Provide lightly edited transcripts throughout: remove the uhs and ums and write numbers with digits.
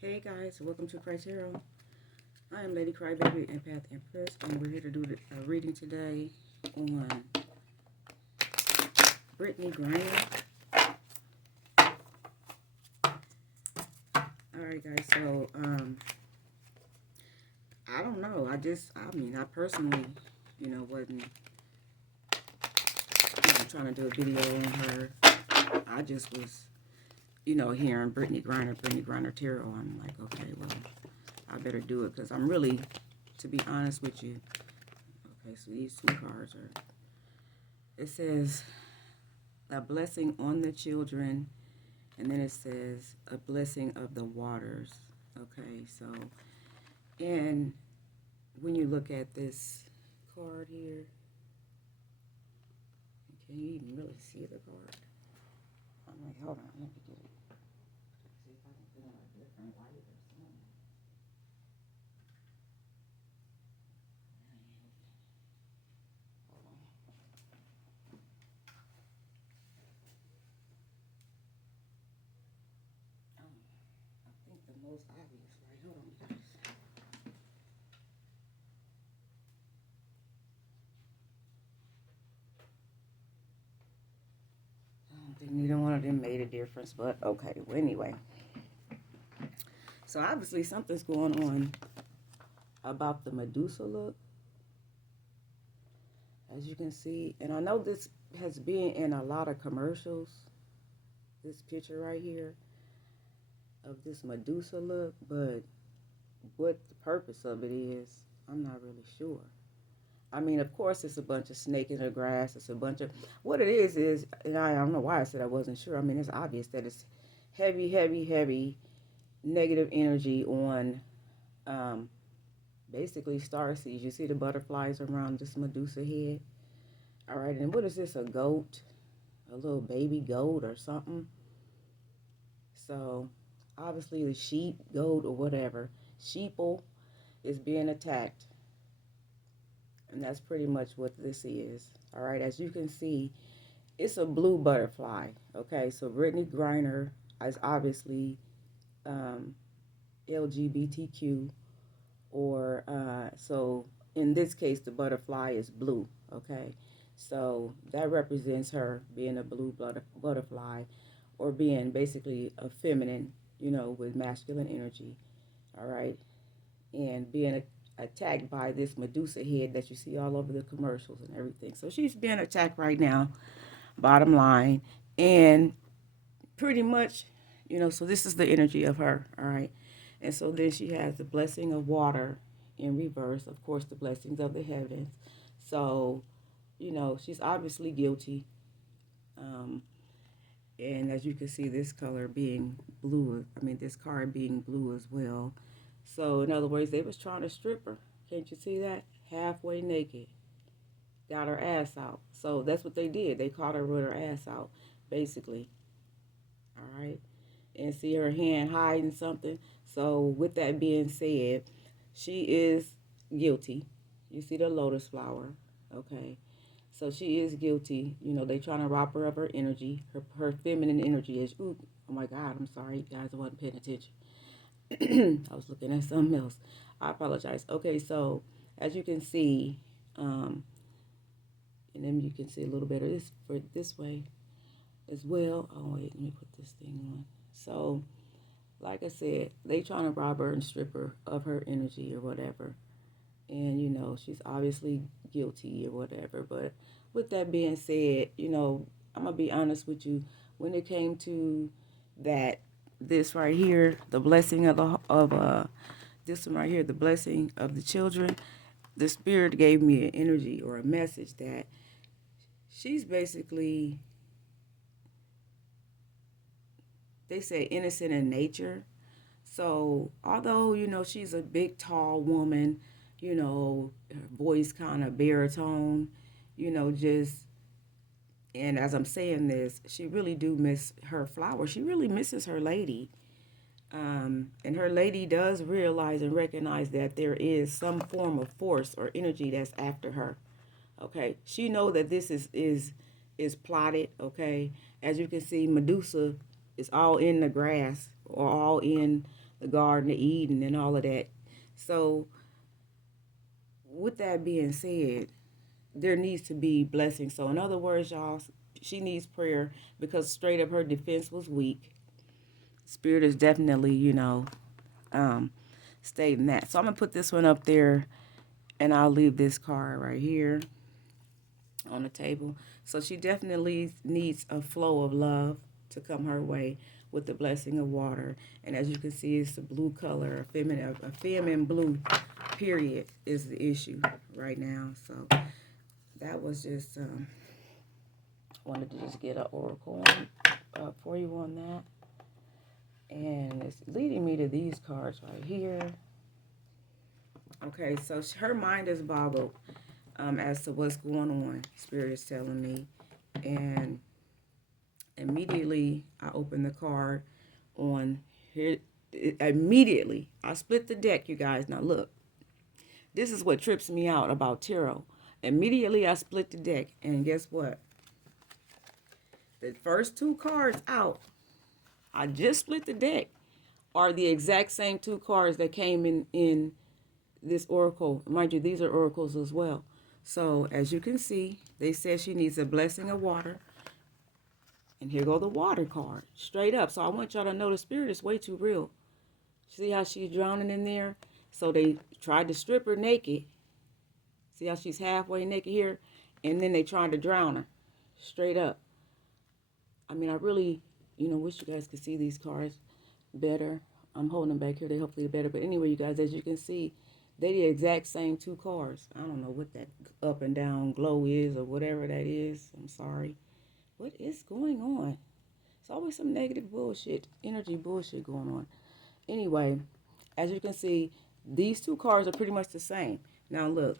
Hey guys, welcome to CRYYY. I am Lady Crybaby, Empath Empress, and we're here to do a reading today on Brittney Griner. Alright guys, so I don't know. I personally, wasn't trying to do a video on her. I just was, hearing Brittney Griner tarot. I'm like, okay, well, I better do it because I'm really, to be honest with you. Okay, so these two cards are, it says a blessing on the children, and then it says a blessing of the waters. Okay, so, and when you look at this card here, can you even really see the card? I'm like, hold on, let me get it. See if I can put in a different light or something. Hold on. I think the most obvious, right? Hold on, guys. I don't think neither one of them made a difference, but okay. Well, anyway. So obviously something's going on about the Medusa look, as you can see. And I know this has been in a lot of commercials, this picture right here of this Medusa look, but what the purpose of it is, I'm not really sure. I mean, of course, it's a bunch of snake in the grass. It's a bunch of, what it is, and I don't know why I said I wasn't sure. I mean, it's obvious that it's heavy, heavy, heavy negative energy on basically star seeds. You see the butterflies around this Medusa head. All right, and what is this, a goat? A little baby goat or something? So, obviously the sheep, goat, or whatever, sheeple is being attacked. And that's pretty much what this is. All right, as you can see, it's a blue butterfly. Okay, so Brittney Griner is obviously LGBTQ, or so in this case, the butterfly is blue. Okay, so that represents her being a blue butterfly, or being basically a feminine, with masculine energy. All right, and being attacked by this Medusa head that you see all over the commercials and everything. So she's being attacked right now, bottom line. And pretty much, so this is the energy of her, all right? And so then she has the blessing of water in reverse, of course, the blessings of the heavens. So, she's obviously guilty. Um, and as you can see, this color being blue, this card being blue as well. So, in other words, they was trying to strip her. Can't you see that? Halfway naked. Got her ass out. So, that's what they did. They caught her with her ass out, basically. All right. And see her hand hiding something. So, with that being said, she is guilty. You see the lotus flower. Okay. So, she is guilty. They trying to rob her of her energy. Her feminine energy is, ooh, oh my God, I'm sorry, guys, I wasn't paying attention. I was looking at something else. I apologize. Okay, so as you can see, and then you can see a little bit of this for this way as well. Oh wait, let me put this thing on. So, like I said, they trying to rob her and strip her of her energy or whatever, and she's obviously guilty or whatever. But with that being said, I'm gonna be honest with you. When it came to that, this right here, the blessing of this one right here, the blessing of the children, the spirit gave me an energy or a message that she's basically, they say, innocent in nature. So although she's a big tall woman, her voice kind of baritone, just, and as I'm saying this, she really do miss her flower. She really misses her lady. And her lady does realize and recognize that there is some form of force or energy that's after her. Okay, she know that this is plotted. Okay, as you can see, Medusa is all in the grass or all in the Garden of Eden and all of that. So, with that being said, there needs to be blessing. So, in other words, y'all, she needs prayer because straight up her defense was weak. Spirit is definitely, um, stating that. So, I'm going to put this one up there and I'll leave this card right here on the table. So, she definitely needs a flow of love to come her way with the blessing of water. And as you can see, it's a blue color, a feminine blue, period, is the issue right now. So that was just, wanted to just get an oracle for you on that. And it's leading me to these cards right here. Okay, so her mind is boggled as to what's going on, Spirit is telling me. And immediately I open the card on here. Immediately I split the deck, you guys. Now look, this is what trips me out about tarot. Immediately I split the deck, and guess what? The first two cards out, I just split the deck, are the exact same two cards that came in this oracle. Mind you, these are oracles as well. So as you can see, they said she needs a blessing of water. And here go the water card, straight up. So I want y'all to know the Spirit is way too real. See how she's drowning in there? So they tried to strip her naked. See how she's halfway naked here? And then they tried to drown her, straight up. I mean, I really, wish you guys could see these cards better. I'm holding them back here. They hopefully are better. But anyway, you guys, as you can see, they the exact same two cards. I don't know what that up and down glow is or whatever that is. I'm sorry. What is going on? It's always some negative bullshit, energy bullshit going on. Anyway, as you can see, these two cards are pretty much the same. Now look,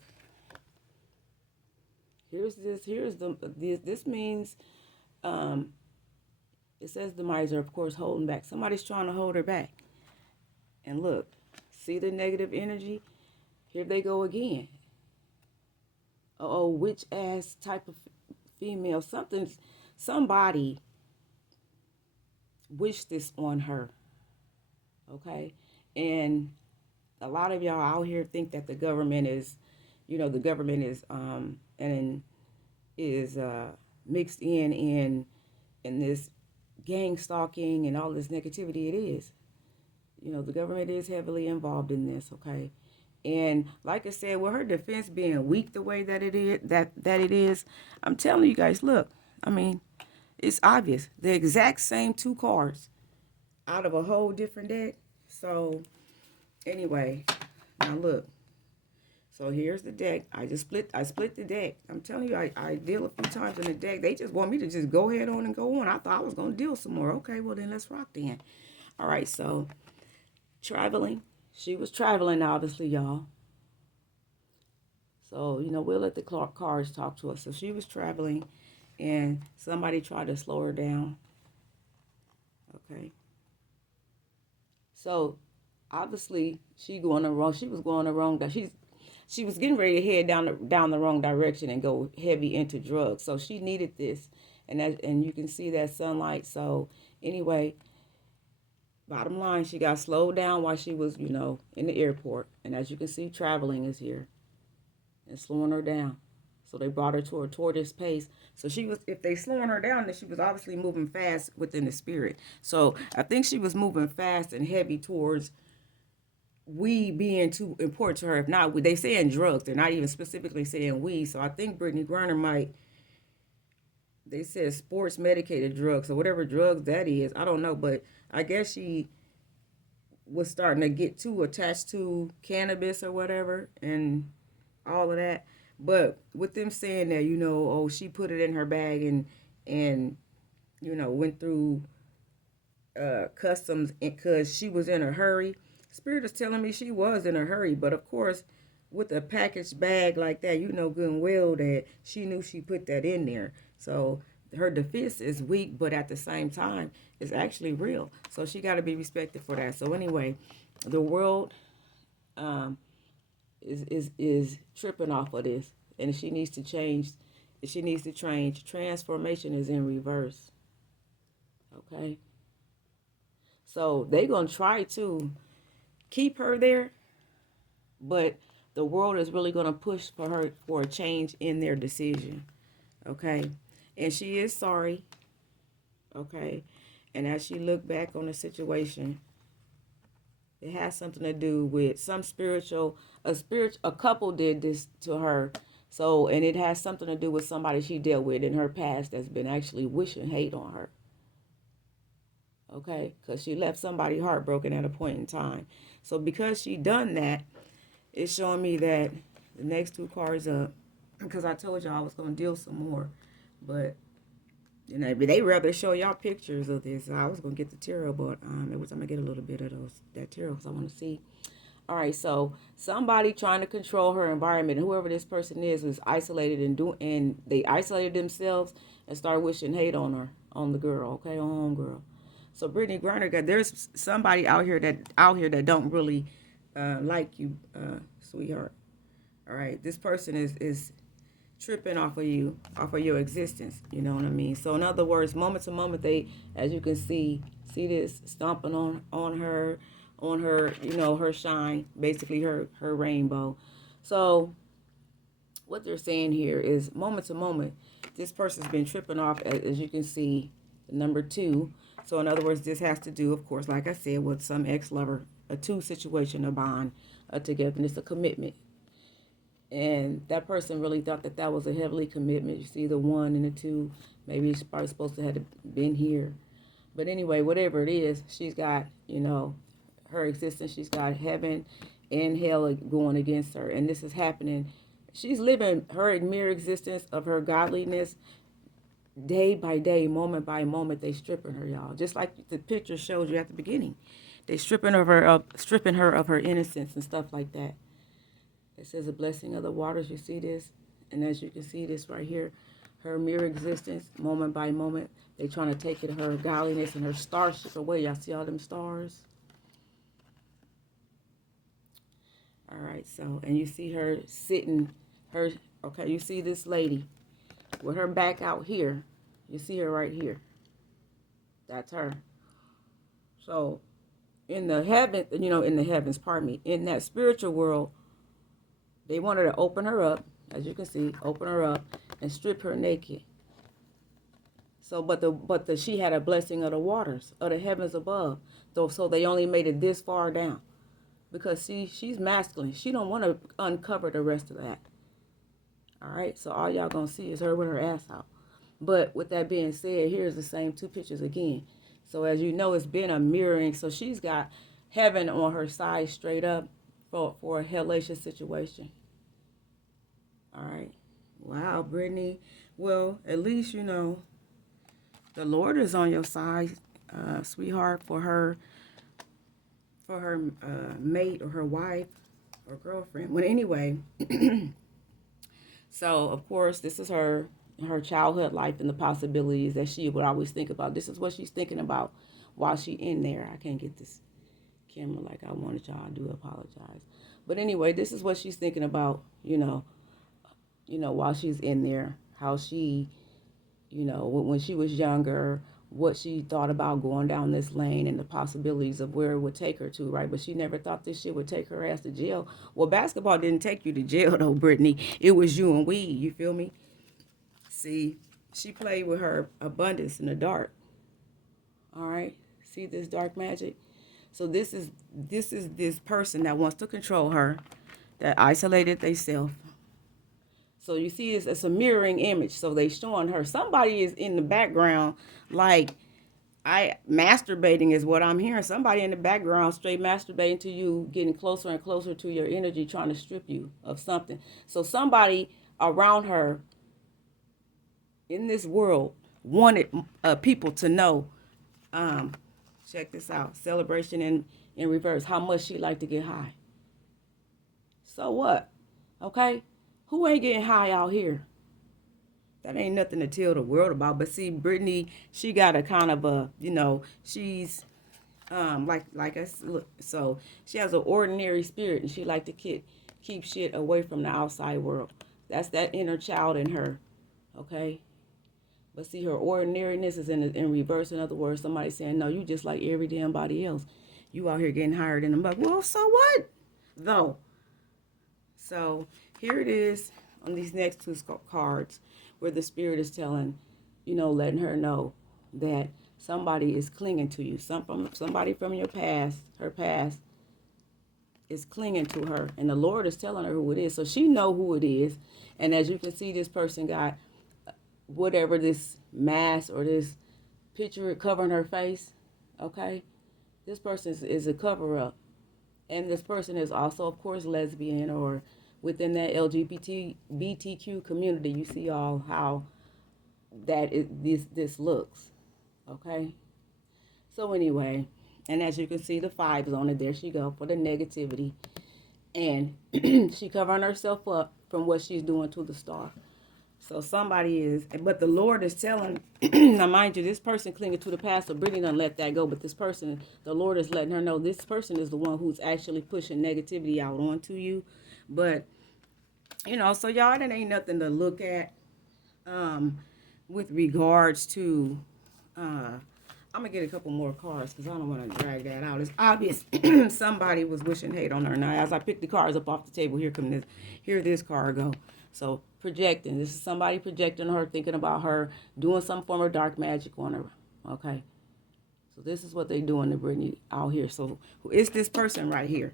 here's this. This means, it says the miser, of course, holding back. Somebody's trying to hold her back. And look, see the negative energy? Here they go again. Witch ass type of female. Somebody wished this on her. Okay? And a lot of y'all out here think that the government is, and is mixed in this gang stalking and all this negativity. It is. The government is heavily involved in this, okay? And like I said, with her defense being weak the way that it is, I'm telling you guys, look, I mean, it's obvious. The exact same two cards out of a whole different deck. So anyway, now look. So here's the deck. I split the deck. I'm telling you, I deal a few times in the deck. They just want me to just go ahead on and go on. I thought I was going to deal some more. Okay, well then let's rock then. All right, so traveling. She was traveling, obviously, y'all. So, we'll let the cards talk to us. So she was traveling, and somebody tried to slow her down. Okay. So, obviously, she was going the wrong. She was getting ready to head down the wrong direction and go heavy into drugs. So she needed this, and you can see that sunlight. So anyway, bottom line, she got slowed down while she was, in the airport. And as you can see, traveling is here and slowing her down. So they brought her to a tortoise pace. So if they slowing her down, then she was obviously moving fast within the spirit. So I think she was moving fast and heavy towards weed being too important to her. If not, they saying drugs. They're not even specifically saying weed. So I think Brittney Griner they said sports medicated drugs or whatever drugs that is. I don't know, but I guess she was starting to get too attached to cannabis or whatever and all of that. But with them saying that, she put it in her bag and went through customs because she was in a hurry. Spirit is telling me she was in a hurry, but of course, with a packaged bag like that, good and well that she knew she put that in there. So her defense is weak, but at the same time, it's actually real. So she got to be respected for that. So anyway, the world is tripping off of this, and she needs to change. She needs to change. Transformation is in reverse. Okay. So they gonna try to keep her there, but the world is really going to push for her for a change in their decision. Okay. And she is sorry. Okay. And as she looked back on the situation, it has something to do with some a couple did this to her. So, and it has something to do with somebody she dealt with in her past that's been actually wishing hate on her. Okay, because she left somebody heartbroken at a point in time. So because she done that, it's showing me that the next two cards up, because I told y'all I was gonna deal some more, but you know they rather show y'all pictures of this. I was gonna get the tarot, but every time I get a little bit of that tarot, because I want to see. All right, so somebody trying to control her environment, whoever this person is isolated and they isolated themselves and start wishing hate on her, on the girl, okay, on homegirl. So Brittney Griner there's somebody out here that don't really like you, sweetheart. All right, this person is tripping off of you, off of your existence. You know what I mean? So in other words, moment to moment, they, as you can see this stomping on her, you know, her shine, basically her rainbow. So what they're saying here is moment to moment, this person's been tripping off, as you can see, the number 2. So in other words, this has to do, of course, like I said, with some ex-lover, a 2 situation, a bond, a togetherness, a commitment. And that person really thought that that was a heavily commitment. You see the 1 and the 2. Maybe it's probably supposed to have been here. But anyway, whatever it is, she's got, you know, her existence. She's got heaven and hell going against her. And this is happening. She's living her mere existence of her godliness day by day, moment by moment. They stripping her, y'all. Just like the picture showed you at the beginning. They stripping her of her innocence and stuff like that. It says a blessing of the waters. You see this? And as you can see this right here, her mere existence, moment by moment, they trying to take it, her godliness and her starship away. Y'all see all them stars? All right, so, and you see her sitting, okay, you see this lady with her back out here. You see her right here. That's her. So, in the heavens, pardon me, in that spiritual world, they wanted to open her up, as you can see, open her up and strip her naked. So, but she had a blessing of the waters, of the heavens above. So they only made it this far down, because she's masculine. She don't want to uncover the rest of that. All right, so all y'all gonna see is her with her ass out. But with that being said, here's the same 2 pictures again. So as you know, it's been a mirroring. So she's got heaven on her side straight up for a hellacious situation. All right. Wow, Brittney. Well, at least you know the Lord is on your side, sweetheart, for her mate or her wife or girlfriend. Well, anyway, so of course this is her childhood life and the possibilities that she would always think about. This is what she's thinking about while she in there. I can't get this camera like I wanted y'all. I do apologize. But anyway, this is what she's thinking about, while she's in there, how she, when she was younger, what she thought about going down this lane and the possibilities of where it would take her to, right? But she never thought this shit would take her ass to jail. Well, basketball didn't take you to jail, though, Brittney. It was you and we, you feel me? See, she played with her abundance in the dark. All right? See this dark magic? So this is this person that wants to control her, that isolated themselves. So you see, it's a mirroring image. So they showing her. Somebody is in the background, like, masturbating is what I'm hearing. Somebody in the background straight masturbating to you, getting closer and closer to your energy, trying to strip you of something. So somebody around her in this world wanted people to know, check this out, celebration in reverse, how much she like to get high. So what? Okay? Who ain't getting high out here? That ain't nothing to tell the world about. But see, Brittney, she got a kind of a, she's so she has an ordinary spirit, and she like to keep shit away from the outside world. That's that inner child in her, okay? But see, her ordinariness is in reverse. In other words, somebody saying, no, you just like every damn body else. You out here getting hired in the muck. Well, so what? Though. So here it is on these next two cards where the spirit is telling, letting her know that somebody is clinging to you. Somebody from your past, her past, is clinging to her, and the Lord is telling her who it is. So she know who it is. And as you can see, this person got whatever this mask or this picture covering her face. Okay, this person is a cover up, and this person is also, of course, lesbian or within that LGBTQ community. You see all how this looks. Okay. So anyway, and as you can see, the 5's on it. There she go for the negativity, and she covering herself up from what she's doing to the star. So somebody is, but the Lord is telling, now mind you, this person clinging to the past, so Brittney done let that go, but this person, the Lord is letting her know this person is the one who's actually pushing negativity out onto you. But, so y'all, that ain't nothing to look at with regards to, I'm going to get a couple more cards because I don't want to drag that out. It's obvious somebody was wishing hate on her. Now, as I pick the cards up off the table, here this card go. So, projecting. This is somebody projecting her, thinking about her, doing some form of dark magic on her. Okay. So, this is what they doing to Brittney out here. So, it's this person right here.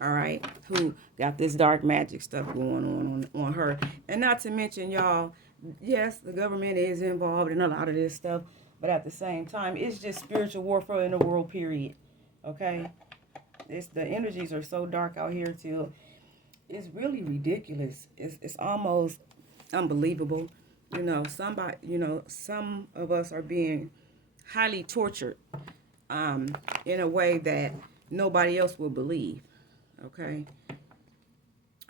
All right. Who got this dark magic stuff going on her. And not to mention, y'all, yes, the government is involved in a lot of this stuff. But at the same time, it's just spiritual warfare in the world, period. Okay? The energies are so dark out here till it's really ridiculous. It's almost unbelievable. Some of us are being highly tortured in a way that nobody else will believe. Okay?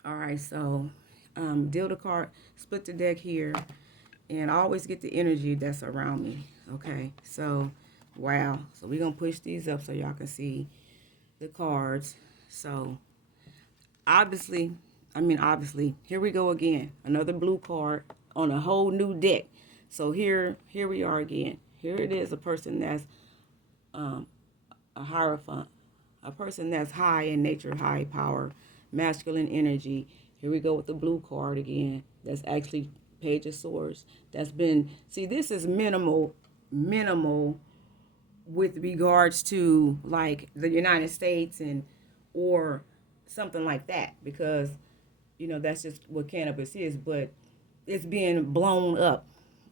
All right, so deal the card, split the deck here, and I always get the energy that's around me. Okay, so, wow. So we're going to push these up so y'all can see the cards. So, obviously, here we go again. Another blue card on a whole new deck. So here we are again. Here it is, a person that's a hierophant, a person that's high in nature, high power, masculine energy. Here we go with the blue card again. That's actually Page of Swords. That's been, see, this is minimal with regards to like the United States or something like that, because that's just what cannabis is, but it's being blown up.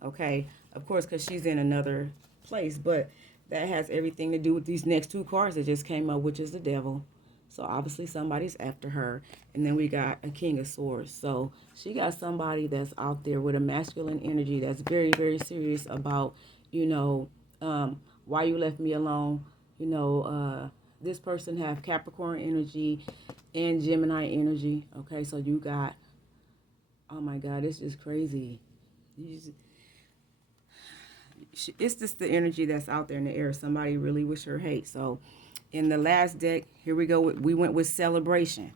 Okay, of course, because she's in another place, but that has everything to do with these next two cards that just came up, which is the devil. So obviously somebody's after her. And then we got a King of Swords. So she got somebody that's out there with a masculine energy that's very, very serious about, why you left me alone. This person have Capricorn energy and Gemini energy. Okay, so you got, oh my God, it's just crazy. It's just the energy that's out there in the air. Somebody really wish her hate. So in the last deck, here we go. We went with Celebration.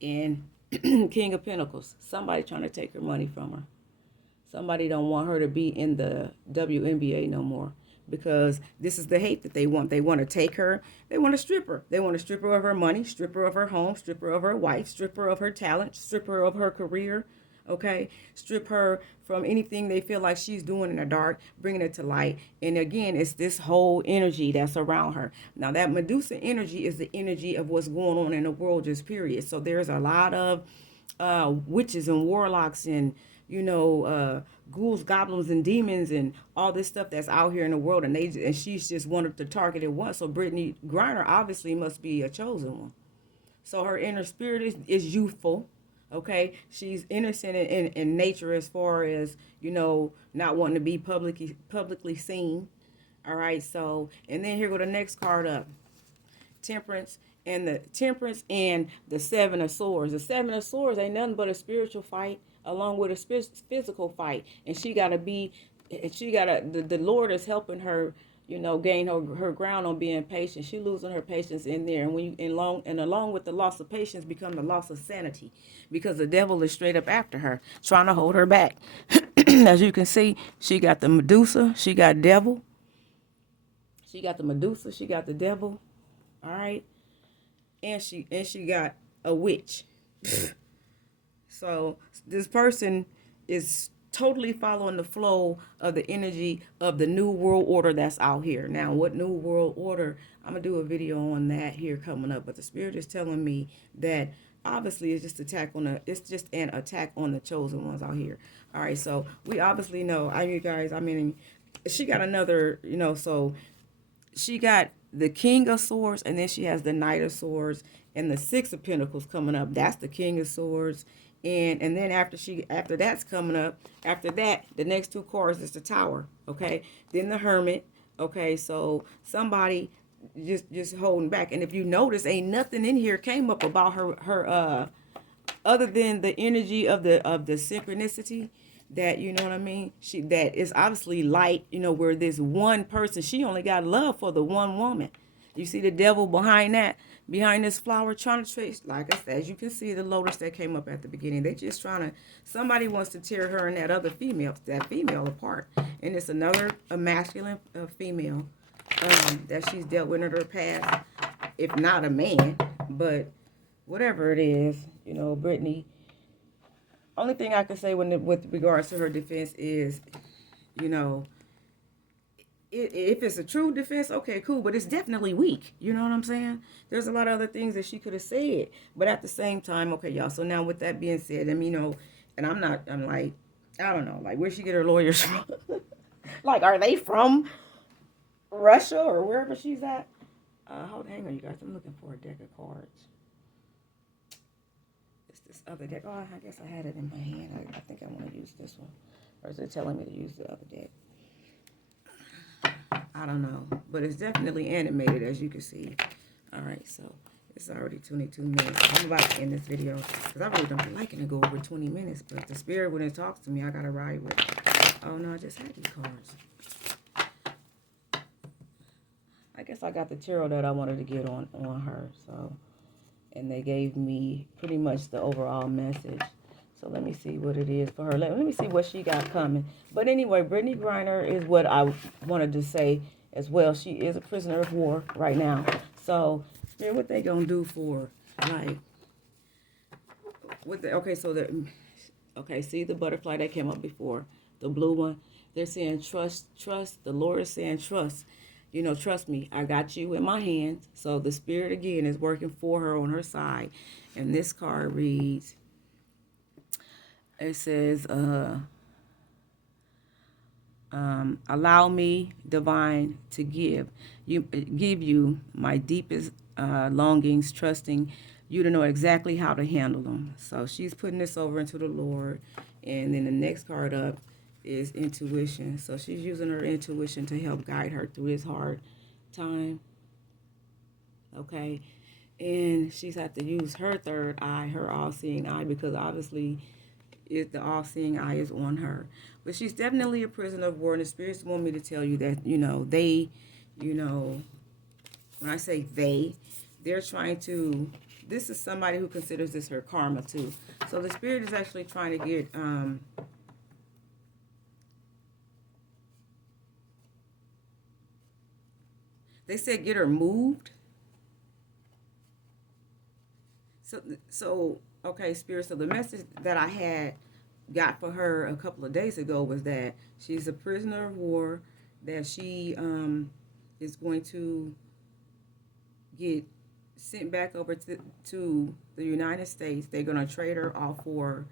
And King of Pentacles. Somebody trying to take her money from her. Somebody don't want her to be in the Wnba no more. Because this is the hate that they want. They want to take her. They want to strip her. They want to strip her of her money, strip her of her home, strip her of her wife, strip her of her talent, strip her of her career. Okay, strip her from anything they feel like she's doing in the dark, bringing it to light. And again, it's this whole energy that's around her. Now, that Medusa energy is the energy of what's going on in the world, just period. So there's a lot of witches and warlocks and, ghouls, goblins, and demons and all this stuff that's out here in the world. And she's just wanted to target it once. So Brittney Griner obviously must be a chosen one. So her inner spirit is youthful. Okay, she's innocent in nature as far as, not wanting to be publicly seen. All right, so, and then here go the next card up. Temperance and the Seven of Swords. The Seven of Swords ain't nothing but a spiritual fight along with a physical fight. And the Lord is helping her, gain her ground on being patient. She losing her patience in there. And along with the loss of patience become the loss of sanity, because the devil is straight up after her, trying to hold her back. As you can see, she got the Medusa, she got devil. She got the Medusa, she got the devil. All right, and she got a witch. So this person is totally following the flow of the energy of the new world order that's out here. Now, what new world order? I'm gonna do a video on that here coming up. But the spirit is telling me that obviously it's just an attack on the chosen ones out here. All right, so we obviously know. You guys, I mean, she got another, so she got the King of Swords, and then she has the Knight of Swords, and the Six of Pentacles coming up. That's the King of Swords, and then after that's coming up, after that, the next two cards is the Tower. Okay, then the Hermit. Okay, so somebody just holding back, and if you notice, ain't nothing in here came up about her other than the energy of the synchronicity, that, you know what I mean, she that is obviously light, where this one person, she only got love for the one woman. You see the devil behind this flower trying to trace, like I said, as you can see the lotus that came up at the beginning. They just trying to, somebody wants to tear her and that female apart, and it's a masculine female that she's dealt with in her past, if not a man, but whatever it is, Brittney. Only thing I can say with regards to her defense is, if it's a true defense, okay, cool, but it's definitely weak. You know what I'm saying? There's a lot of other things that she could have said, but at the same time, okay, y'all. So now with that being said, and I'm like, I don't know, like, where she get her lawyers from? Like, are they from Russia or wherever she's at? Hang on, you guys. I'm looking for a deck of cards. This other deck. Oh, I guess I had it in my hand. I think I want to use this one. Or is it telling me to use the other deck? I don't know. But it's definitely animated, as you can see. All right, so it's already 22 minutes. I'm about to end this video because I really don't be liking to go over 20 minutes. But the spirit, when it talks to me, I got to ride with it. Oh, no, I just had these cards. I guess I got the tarot that I wanted to get on her, so... And they gave me pretty much the overall message. So let me see what it is for her. Let me see what she got coming. But anyway, Brittney Griner is what I wanted to say as well. She is a prisoner of war right now. So, yeah, what they gonna do for her? Like, see the butterfly that came up before, the blue one. They're saying trust. The Lord is saying trust. Trust me, I got you in my hands. So the spirit, again, is working for her on her side. And this card reads, it says, allow me, divine, to give you my deepest longings, trusting you to know exactly how to handle them. So she's putting this over into the Lord. And then the next card up is intuition. So she's using her intuition to help guide her through this hard time. Okay. And she's had to use her third eye, her all-seeing eye, because obviously the all-seeing eye is on her. But she's definitely a prisoner of war, and the spirits want me to tell you that, they, when I say they're trying to, this is somebody who considers this her karma too. So the spirit is actually trying to get, they said get her moved. So okay, Spirit. So the message that I got for her a couple of days ago was that she's a prisoner of war, that she is going to get sent back over to the United States. They're going to trade her off for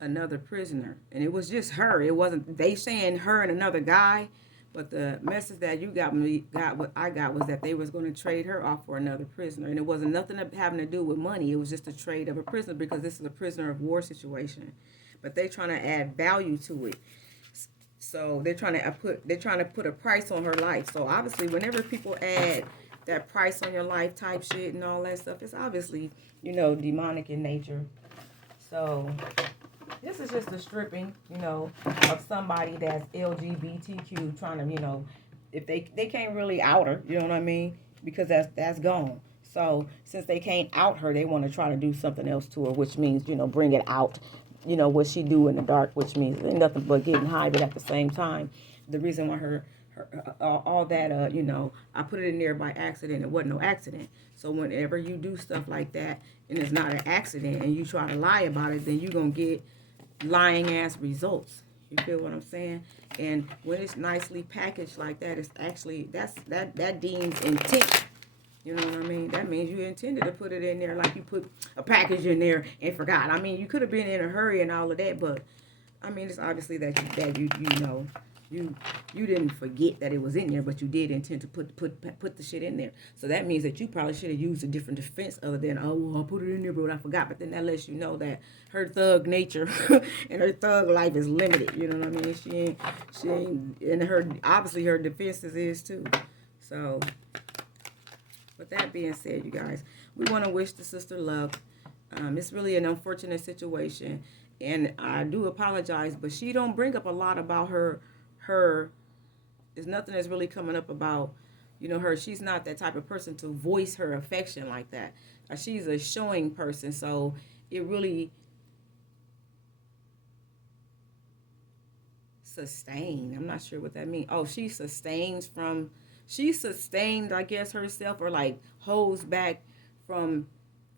another prisoner. And it was just her. It wasn't, they saying her and another guy. But the message that what I got was that they was going to trade her off for another prisoner. And it wasn't nothing having to do with money. It was just a trade of a prisoner, because this is a prisoner of war situation. But they're trying to add value to it. So they're trying to put a price on her life. So obviously, whenever people add that price on your life type shit and all that stuff, it's obviously, demonic in nature. So this is just a stripping, of somebody that's LGBTQ, trying to, if they can't really out her, you know what I mean? Because that's gone. So since they can't out her, they want to try to do something else to her, which means, bring it out, what she do in the dark, which means ain't nothing but getting high. But at the same time, the reason why her all that, you know, I put it in there by accident. It wasn't no accident. So whenever you do stuff like that and it's not an accident and you try to lie about it, then you're going to get lying ass results. You feel what I'm saying? And when it's nicely packaged like that, it's actually, that deems intent. You know what I mean? That means you intended to put it in there like you put a package in there and forgot. I mean, you could have been in a hurry and all of that, but I mean, it's obviously that you know you didn't forget that it was in there, but you did intend to put the shit in there. So that means that you probably should have used a different defense other than, oh, well, I put it in there, but I forgot. But then that lets you know that her thug nature and her thug life is limited. You know what I mean? She ain't, and her obviously her defenses is too. So with that being said, you guys, we want to wish the sister luck. It's really an unfortunate situation, and I do apologize, but she don't bring up a lot about her. There's nothing that's really coming up about, you know, her. She's not that type of person to voice her affection like that. She's a showing person, so it really sustained. I'm not sure what that means. Oh, she sustained, I guess, herself, or like holds back from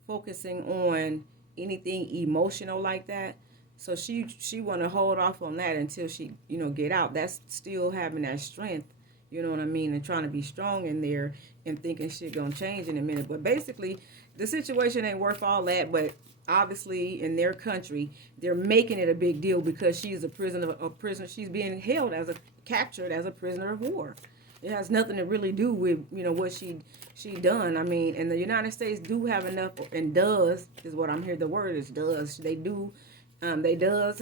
focusing on anything emotional like that. So she want to hold off on that until she, you know, get out. That's still having that strength, you know what I mean, and trying to be strong in there and thinking shit gonna change in a minute. But basically, the situation ain't worth all that. But obviously, in their country, they're making it a big deal because she's a prisoner. She's being held as captured as a prisoner of war. It has nothing to really do with, you know, what she done. I mean, and the United States do have enough, and does is what I'm hearing. The word is does. They does